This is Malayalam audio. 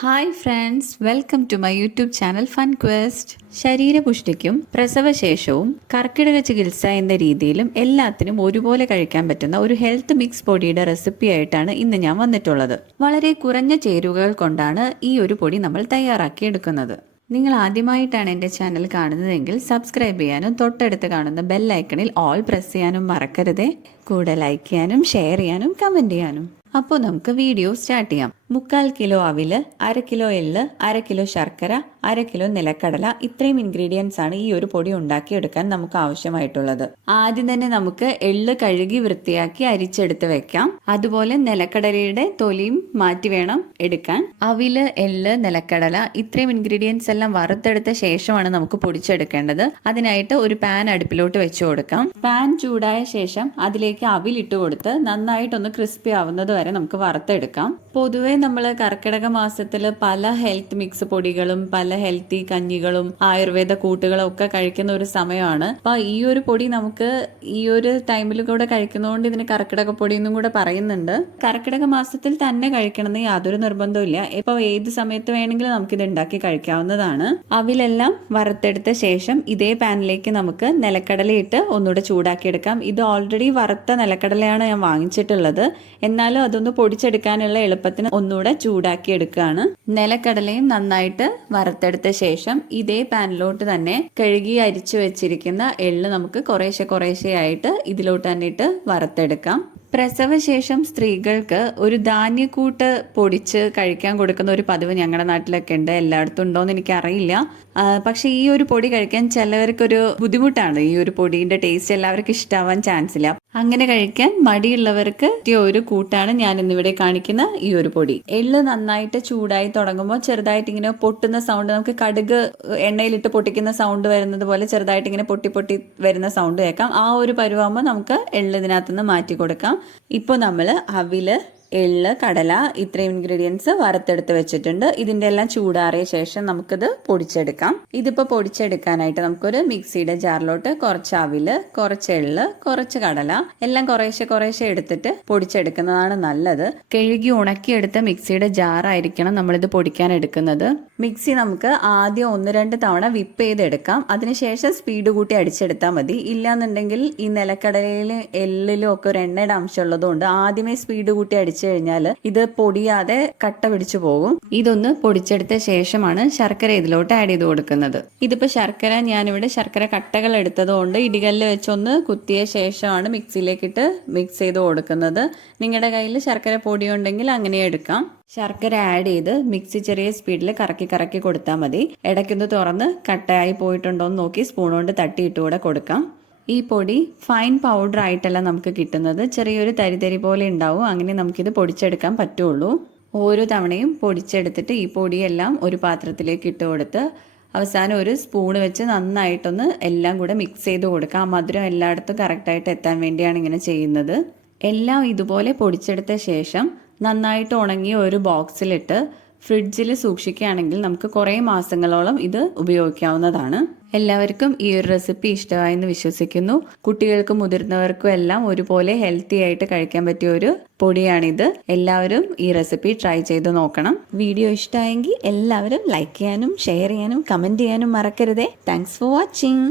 Hi friends welcome to my YouTube channel fun quest ശരീരപുഷ്ടിക്കും പ്രസവശേഷവും കർക്കിടക ചികിത്സ എന്ന രീതിയിലും എല്ലാത്തിനും ഒരുപോലെ കഴിക്കാൻ പറ്റുന്ന ഒരു ഹെൽത്ത് മിക്സ് പൊടിയുടെ റെസിപ്പി ആയിട്ടാണ് ഇന്ന് ഞാൻ വന്നിട്ടുള്ളത്. വളരെ കുറഞ്ഞ ചേരുവകൾ കൊണ്ടാണ് ഈ ഒരു പൊടി നമ്മൾ തയ്യാറാക്കിയെടുക്കുന്നത് നിങ്ങൾ ആദ്യമായിട്ടാണ് എന്റെ ചാനൽ കാണുന്നതെങ്കിൽ സബ്സ്ക്രൈബ് ചെയ്യാനും തൊട്ടടുത്ത് കാണുന്ന ബെൽ ഐക്കണിൽ ഓൾ പ്രസ് ചെയ്യാനും മറക്കരുതേ. കൂടെ ലൈക്ക് ചെയ്യാനും ഷെയർ ചെയ്യാനും കമന്റ് ചെയ്യാനും. അപ്പോൾ നമുക്ക് വീഡിയോ സ്റ്റാർട്ട് ചെയ്യാം. മുക്കാൽ കിലോ അവിൽ അര കിലോ എള്ള് അര കിലോ ശർക്കര അര കിലോ നിലക്കടല ഇത്രയും ഇൻഗ്രീഡിയൻസ് ആണ് ഈ ഒരു പൊടി ഉണ്ടാക്കിയെടുക്കാൻ നമുക്ക് ആവശ്യമായിട്ടുള്ളത്. ആദ്യം തന്നെ നമുക്ക് എള്ള് കഴുകി വൃത്തിയാക്കി അരിച്ചെടുത്ത് വെക്കാം. അതുപോലെ നിലക്കടലയുടെ തൊലിയും മാറ്റി വേണം എടുക്കാൻ. അവിൽ എള്ള് നിലക്കടല ഇത്രയും ഇൻഗ്രീഡിയൻസ് എല്ലാം വറുത്തെടുത്ത ശേഷമാണ് നമുക്ക് പൊടിച്ചെടുക്കേണ്ടത്. അതിനായിട്ട് ഒരു പാൻ അടുപ്പിലോട്ട് വെച്ചു കൊടുക്കാം. പാൻ ചൂടായ ശേഷം അതിലേക്ക് അവിലിട്ട് കൊടുത്ത് നന്നായിട്ടൊന്ന് ക്രിസ്പി ആവുന്നത് വരെ നമുക്ക് വറുത്തെടുക്കാം. പൊതുവെ നമ്മൾ കർക്കിടക മാസത്തിൽ പല ഹെൽത്ത് മിക്സ് പൊടികളും പല ഹെൽത്തി കഞ്ഞികളും ആയുർവേദ കൂട്ടുകളും ഒക്കെ കഴിക്കുന്ന ഒരു സമയമാണ്. അപ്പൊ ഈ ഒരു പൊടി നമുക്ക് ഈ ഒരു ടൈമിൽ കൂടെ കഴിക്കുന്നതുകൊണ്ട് ഇതിന് കർക്കിടക പൊടി എന്നും കൂടെ പറയുന്നുണ്ട്. കർക്കിടക മാസത്തിൽ തന്നെ കഴിക്കണമെന്ന് യാതൊരു നിർബന്ധവും ഇപ്പൊ ഏത് സമയത്ത് വേണമെങ്കിലും നമുക്ക് ഇത് ഉണ്ടാക്കി കഴിക്കാവുന്നതാണ്. അവിലെല്ലാം വറുത്തെടുത്ത ശേഷം ഇതേ പാനിലേക്ക് നമുക്ക് നിലക്കടലയിട്ട് ഒന്നുകൂടെ ചൂടാക്കിയെടുക്കാം. ഇത് ഓൾറെഡി വറുത്ത നിലക്കടലയാണ് ഞാൻ വാങ്ങിച്ചിട്ടുള്ളത്. എന്നാലും അതൊന്ന് പൊടിച്ചെടുക്കാനുള്ള എളുപ്പത്തിന് ഒന്നുകൂടെ ചൂടാക്കി എടുക്കുകയാണ് നിലക്കടലയും നന്നായിട്ട് വറുത്തെടുത്ത ശേഷം ഇതേ പാനിലോട്ട് തന്നെ കഴുകി അരിച്ചു വെച്ചിരിക്കുന്ന എള്ള് നമുക്ക് കുറേശ്ശെ കുറേശ്ശെ ആയിട്ട് ഇതിലോട്ട് തന്നെ ഇട്ട് വറുത്തെടുക്കാം. പ്രസവശേഷം സ്ത്രീകൾക്ക് ഒരു ധാന്യക്കൂട്ട് പൊടിച്ച് കഴിക്കാൻ കൊടുക്കുന്ന ഒരു പതിവ് ഞങ്ങളുടെ നാട്ടിലൊക്കെ ഉണ്ട്. എല്ലായിടത്തും ഉണ്ടോയെന്ന് എനിക്കറിയില്ല. പക്ഷേ ഈ ഒരു പൊടി കഴിക്കാൻ ചിലവർക്കൊരു ബുദ്ധിമുട്ടാണ്. ഈ ഒരു പൊടിയുടെ ടേസ്റ്റ് എല്ലാവർക്കും ഇഷ്ടാവാൻ ചാൻസ് ഇല്ല അങ്ങനെ കഴിക്കാൻ മടിയുള്ളവർക്ക് ഒരു കൂട്ടാണ് ഞാൻ ഇന്നിവിടെ കാണിക്കുന്ന ഈ ഒരു പൊടി. എള്ള് നന്നായിട്ട് ചൂടായി തുടങ്ങുമ്പോൾ ചെറുതായിട്ട് ഇങ്ങനെ പൊട്ടുന്ന സൗണ്ട് നമുക്ക് കടുക് എണ്ണയിലിട്ട് പൊട്ടിക്കുന്ന സൗണ്ട് വരുന്നത് പോലെ ചെറുതായിട്ട് ഇങ്ങനെ പൊട്ടി പൊട്ടി വരുന്ന സൗണ്ട് കേൾക്കാം. ആ ഒരു പരുവാകുമ്പോൾ നമുക്ക് എള്ള് ഇതിനകത്തുനിന്ന് മാറ്റി കൊടുക്കാം ഇപ്പോൾ നമ്മൾ അവിൽ എള്ള് കടല ഇത്രയും ഇൻഗ്രീഡിയൻസ് വറുത്തെടുത്ത് വെച്ചിട്ടുണ്ട്. ഇതിന്റെ എല്ലാം ചൂടാറിയ ശേഷം നമുക്കിത് പൊടിച്ചെടുക്കാം. ഇതിപ്പോൾ പൊടിച്ചെടുക്കാനായിട്ട് നമുക്കൊരു മിക്സിയുടെ ജാറിലോട്ട് കുറച്ച് അവിൽ കുറച്ച് എള്ള് കുറച്ച് കടല എല്ലാം കുറേശ്ശെ കുറേശ്ശെ എടുത്തിട്ട് പൊടിച്ചെടുക്കുന്നതാണ് നല്ലത്. കഴുകി ഉണക്കിയെടുത്ത മിക്സിയുടെ ജാറായിരിക്കണം നമ്മളിത് പൊടിക്കാൻ എടുക്കുന്നത്. മിക്സി നമുക്ക് ആദ്യം ഒന്ന് രണ്ട് തവണ വിപ്പ് ചെയ്തെടുക്കാം. അതിനുശേഷം സ്പീഡ് കൂട്ടി അടിച്ചെടുത്താൽ മതി. ഇല്ലാന്നുണ്ടെങ്കിൽ ഈ നിലക്കടലയിലും എള്ളിലും ഒക്കെ ഒരു എണ്ണയുടെ അംശമുള്ളതുകൊണ്ട് ആദ്യമേ സ്പീഡ് കൂട്ടി അടിച്ച് വെച്ച് കഴിഞ്ഞാൽ ഇത് പൊടിയാതെ കട്ട പിടിച്ചു പോകും. ഇതൊന്ന് പൊടിച്ചെടുത്ത ശേഷമാണ് ശർക്കര ഇതിലോട്ട് ആഡ് ചെയ്ത് കൊടുക്കുന്നത്. ഇതിപ്പോ ശർക്കര ഞാനിവിടെ ശർക്കര കട്ടകൾ എടുത്തതുകൊണ്ട് ഇടികല്ല് വെച്ചൊന്ന് കുത്തിയ ശേഷമാണ് മിക്സിയിലേക്ക് ഇട്ട് മിക്സ് ചെയ്ത് കൊടുക്കുന്നത്. നിങ്ങളുടെ കയ്യിൽ ശർക്കര പൊടി ഉണ്ടെങ്കിൽ അങ്ങനെ എടുക്കാം. ശർക്കര ആഡ് ചെയ്ത് മിക്സി ചെറിയ സ്പീഡിൽ കറക്കി കറക്കി കൊടുത്താൽ മതി. ഇടയ്ക്കൊന്ന് തുറന്ന് കട്ടയായി പോയിട്ടുണ്ടോ എന്ന് നോക്കി സ്പൂൺ കൊണ്ട് തട്ടിയിട്ട് കൂടെ കൊടുക്കാം. ഈ പൊടി ഫൈൻ പൗഡർ ആയിട്ടല്ല നമുക്ക് കിട്ടുന്നത്. ചെറിയൊരു തരിതരി പോലെ ഉണ്ടാവും. അങ്ങനെ നമുക്കിത് പൊടിച്ചെടുക്കാൻ പറ്റുള്ളൂ. ഓരോ തവണയും പൊടിച്ചെടുത്തിട്ട് ഈ പൊടിയെല്ലാം ഒരു പാത്രത്തിലേക്ക് ഇട്ട് കൊടുത്ത് അവസാനം ഒരു സ്പൂണ് വെച്ച് നന്നായിട്ടൊന്ന് എല്ലാം കൂടെ മിക്സ് ചെയ്ത് കൊടുക്കുക. ആ മധുരം എല്ലായിടത്തും കറക്റ്റായിട്ട് എത്താൻ വേണ്ടിയാണ് ഇങ്ങനെ ചെയ്യുന്നത്. എല്ലാം ഇതുപോലെ പൊടിച്ചെടുത്ത ശേഷം നന്നായിട്ട് ഉണങ്ങിയ ഒരു ബോക്സിലിട്ട് ഫ്രിഡ്ജിൽ സൂക്ഷിക്കുകയാണെങ്കിൽ നമുക്ക് കുറേ മാസങ്ങളോളം ഇത് ഉപയോഗിക്കാവുന്നതാണ്. എല്ലാവർക്കും ഈ ഒരു റെസിപ്പി ഇഷ്ടമായെന്ന് വിശ്വസിക്കുന്നു. കുട്ടികൾക്കും മുതിർന്നവർക്കും എല്ലാം ഒരുപോലെ ഹെൽത്തി ആയിട്ട് കഴിക്കാൻ പറ്റിയ ഒരു പൊടിയാണിത്. എല്ലാവരും ഈ റെസിപ്പി ട്രൈ ചെയ്ത് നോക്കണം. വീഡിയോ ഇഷ്ടമായെങ്കിൽ എല്ലാവരും ലൈക്ക് ചെയ്യാനും ഷെയർ ചെയ്യാനും കമന്റ് ചെയ്യാനും മറക്കരുതേ. Thanks for watching.